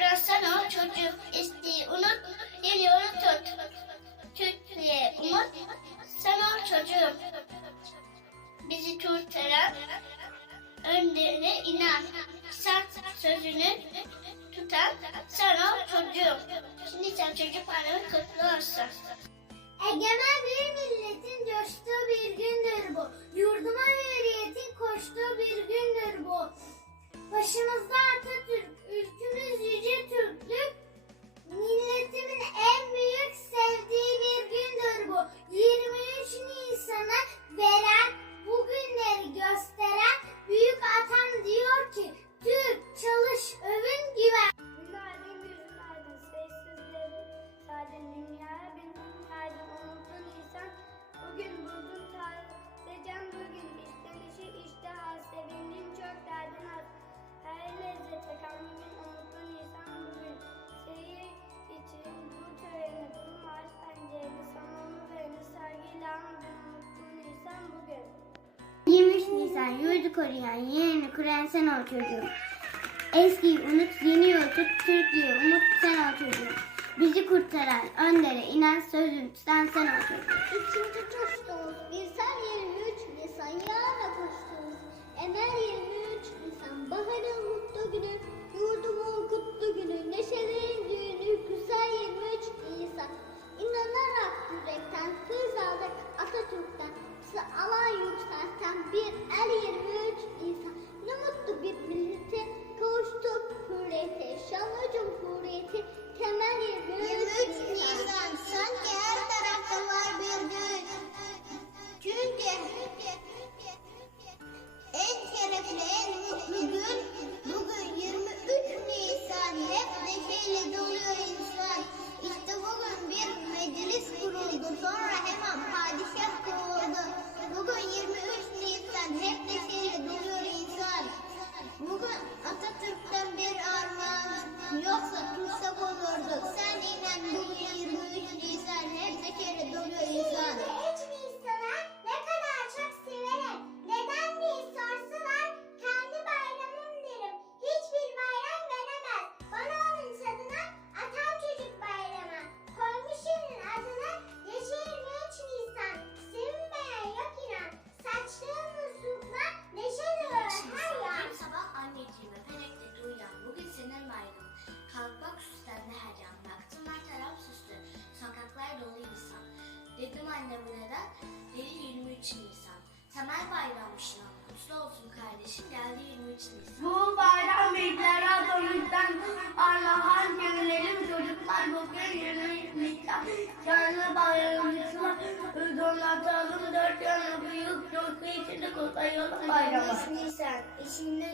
Bıraksana o çocuk isteği unut, geliyorum tut. Tut umut, sana o çocuğum. Bizi kurtaran, önlerine inan. Sen sözünü tutan, sana o çocuğum. Şimdi sen çocuk anamı kutlu olsun. Egemen bir milletin coştuğu bir gündür bu. Yurduma hürriyetin koştuğu bir gündür bu. Başımızda Atatürk. Yurdu koruyan, yerini kuran sen ol çocuğum. Eskiyi unut, yeni yol tut, Türklüğü umut sen ol çocuğum. Bizi kurtaran, öndere inen sözün tutan sen ol çocuğum. İkinci tuştumuz Nisan 23 Nisan Temel bayrammış lan. Kutlu olsun kardeşim geldi 23 Nisan. Bu bayram bizlere Atatürk'ten Armağan çevirelim çocuklar bugün 23 Nisan. Canlı bayramımızla donatalım dört yanı büyük coşku içinde kutlayalım bayramı. 23 Nisan içinde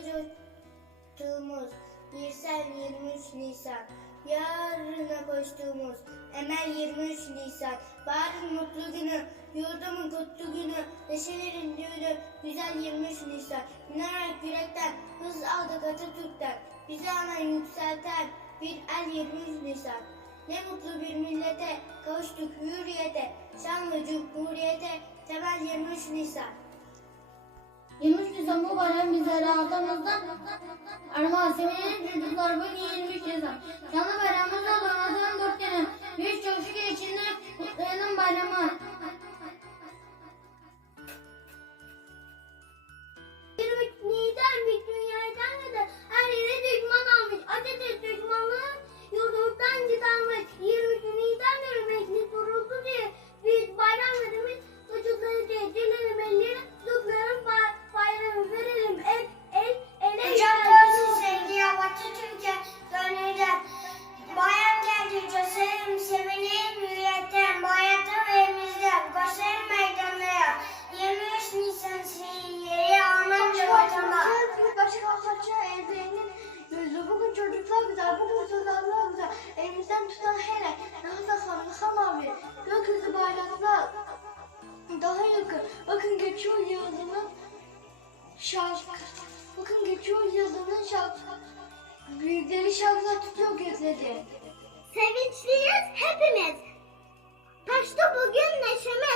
coştuğumuz bir sen 23 Nisan yarına koştuğumuz Emel 23 Nisan Baharın mutlu günü Yurdumun kutlu günü Neşelerin düğünü Güzel 23 Nisan İnanarak yürekten Hız aldık Atatürk'ten Bizi hemen yükselten Bir el 23 Nisan Ne mutlu bir millete Kavuştuk hürriyete Şanlı cumhuriyete Temel 23 Nisan 23 Nisan bu bayram bizlere atamızdan armağan sevinir çocuklar bugün 23 Nisan. Canlı bayramımızla donatalım dört yanı. Büyük coşku içinde kutlayalım bayramı. Bakın geçiyor yıldızının şarkı. Bakın geçiyor yıldızının şarkı. Büyükleri şarkılar tutuyor gözleri. Sevinçliyiz hepimiz. Taşta bugün neşemiz.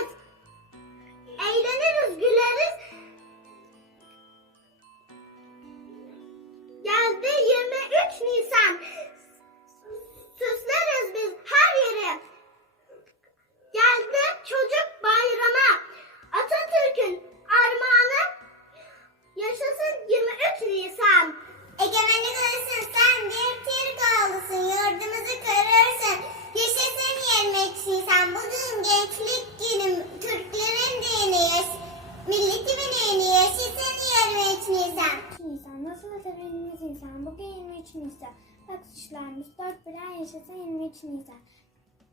23 Nisan. Bak suçlarımız dört birer yaşasın 23 Nisan.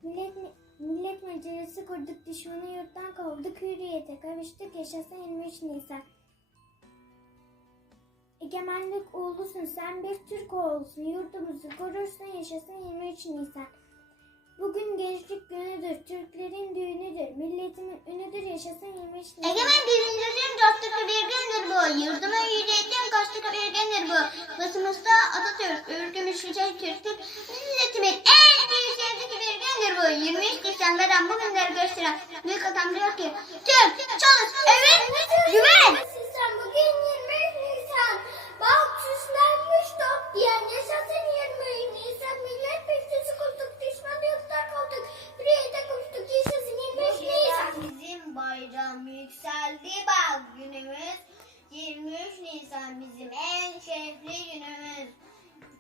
Millet, millet meclisi kurduk düşmanı yurttan kovduk hürriyete kavuştuk yaşasın 23 Nisan. Egemenlik oğlusun sen bir Türk oğlusun yurdumuzu korursun yaşasın 23 Nisan. Bugün gençlik günüdür, Türklerin düğünüdür, milletimin ünüdür yaşasın 23 Nisan. Egemen birinizin dostluklu bir gündür bu Yurdumun yüreğitim koştuklu bir gündür bu Basımızda Atatürk Ülkümüz yüce Türktür Milletimin en büyük sevdiği bir gündür bu 23 Nisan veren bugünleri gösteren Büyük adam diyor ki Türk çalış evet güven Nisan, bugün 23 Nisan. Bak süslenmiş top diyen yaşasın 23 Nisan. Millet meclisi kurduk, düşman yurtlar koyduk. Hürriyete koştuk, yaşasın 23 Nisan. Bizim bayram yükseldi bak günümüz. 23 Nisan bizim en.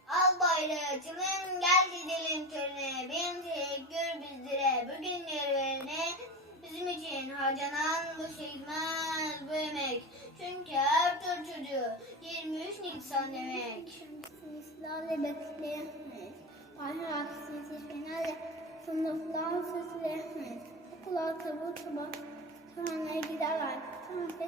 Al bayrağı açalım gel gidelim törene. Bin teşekkür bizlere bugün yerine bizim için harcanan bu çekmez bu emek. Çünkü her Türk çocuğu 23 Nisan demek. Sizlerle bekleyemeyiz. Bayrak sizi fenerle sınıflar sesleyemeyiz. Okullar tabu tabu. Sonra giderler. Sonra